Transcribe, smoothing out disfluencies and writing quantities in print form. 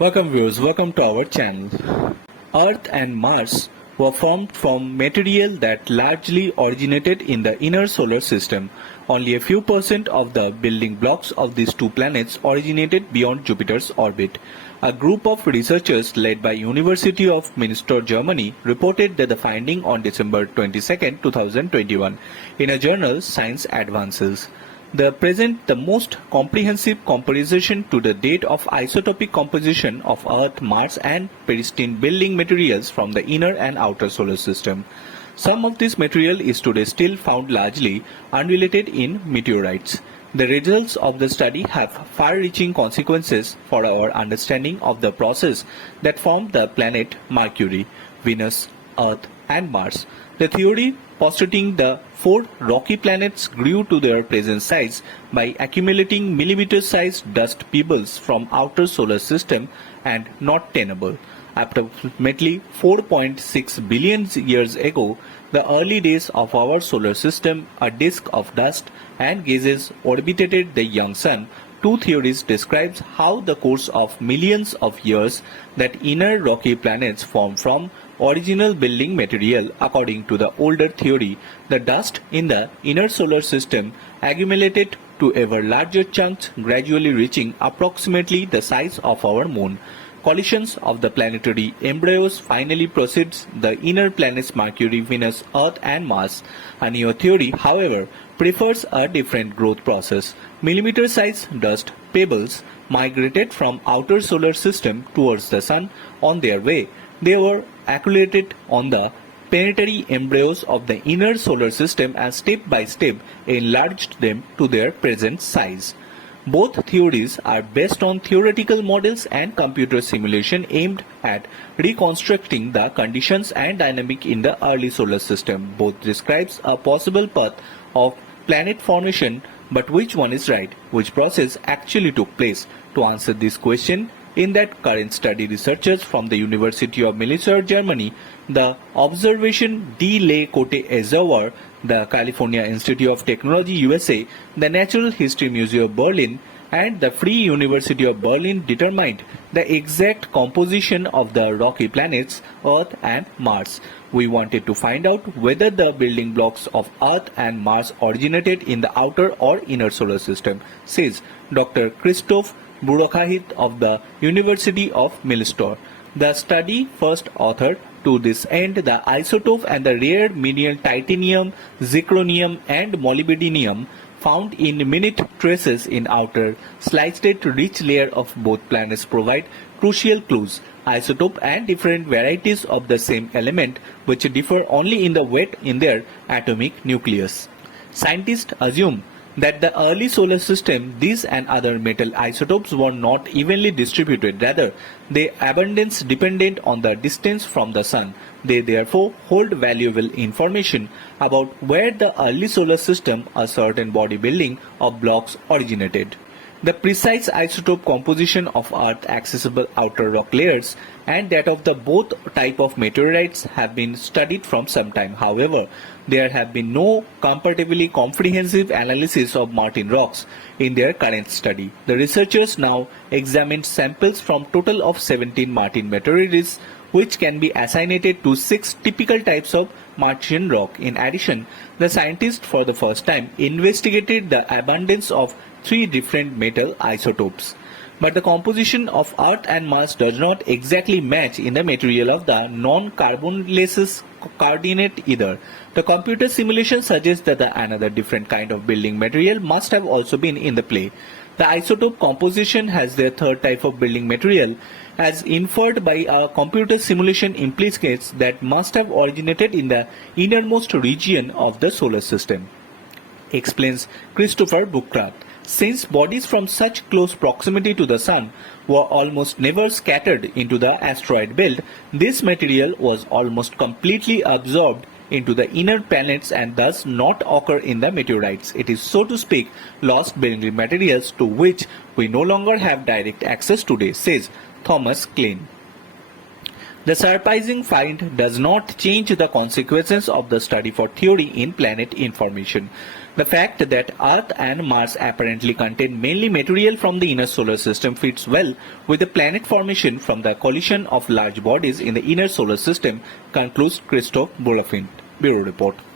Welcome viewers, welcome to our channel. Earth and Mars were formed from material that largely originated in the inner solar system. Only a few % of the building blocks of these two planets originated beyond Jupiter's orbit. A group of researchers led by University of Münster, Germany reported that the finding on December 22, 2021 in a journal Science Advances. They present the most comprehensive comparison to the date of isotopic composition of Earth, Mars and pristine building materials from the inner and outer solar system. Some of this material is today still found largely unrelated in meteorites. The results of the study have far-reaching consequences for our understanding of the process that formed the planet Mercury, Venus, Earth and Mars. The theory postulating the four rocky planets grew to their present size by accumulating millimeter-sized dust pebbles from outer solar system and not tenable. Approximately 4.6 billion years ago, the early days of our solar system, a disk of dust and gases orbited the young sun. Two theories describes how the course of millions of years that inner rocky planets form from original building material. According to the older theory, the dust in the inner solar system accumulated to ever larger chunks, gradually reaching approximately the size of our moon. Collisions of the planetary embryos finally proceeds the inner planets Mercury, Venus, Earth and Mars. A new theory, however, prefers a different growth process. Millimeter-sized dust pebbles migrated from outer solar system towards the sun. On their way, they were accumulated on the planetary embryos of the inner solar system and step by step enlarged them to their present size. Both theories are based on theoretical models and computer simulation aimed at reconstructing the conditions and dynamic in the early solar system. Both describes a possible path of planet formation, but which one is right? Which process actually took place? To answer this question, in that current study, researchers from the University of Münster, Germany, the Observation de la Côte d'Azur, the California Institute of Technology, USA, the Natural History Museum, Berlin, and the Free University of Berlin determined the exact composition of the rocky planets Earth and Mars. We wanted to find out whether the building blocks of Earth and Mars originated in the outer or inner solar system, says Dr. Christoph Burokahit of the University of Münster. The study first authored to this end the isotope and the rare mineral titanium, zirconium and molybdenum found in minute traces in outer sliced rich layer of both planets provide crucial clues. Isotope and different varieties of the same element which differ only in the weight in their atomic nucleus. Scientists assume that the early solar system, these and other metal isotopes were not evenly distributed. Rather, their abundance dependent on the distance from the sun. They therefore hold valuable information about where the early solar system, a certain body building of blocks originated. The precise isotope composition of Earth accessible outer rock layers and that of the both type of meteorites have been studied from some time. However, there have been no comparatively comprehensive analysis of Martian rocks in their current study. The researchers now examined samples from total of 17 Martian meteorites which can be assigned to 6 typical types of Martian rock. In addition, the scientists for the first time investigated the abundance of 3 different metal isotopes. But the composition of Earth and Mars does not exactly match in the material of the non-carbonaceous coordinate either. The computer simulation suggests that another different kind of building material must have also been in the play. The isotope composition has their third type of building material as inferred by a computer simulation implicates that must have originated in the innermost region of the solar system, explains Christopher Buckrath. Since bodies from such close proximity to the sun were almost never scattered into the asteroid belt, this material was almost completely absorbed into the inner planets and thus not occur in the meteorites. It is, so to speak, lost building materials to which we no longer have direct access today, says Thomas Klein. The surprising find does not change the consequences of the study for theory in planet information. The fact that Earth and Mars apparently contain mainly material from the inner solar system fits well with the planet formation from the collision of large bodies in the inner solar system, concludes Christoph Bullefind. Bureau Report.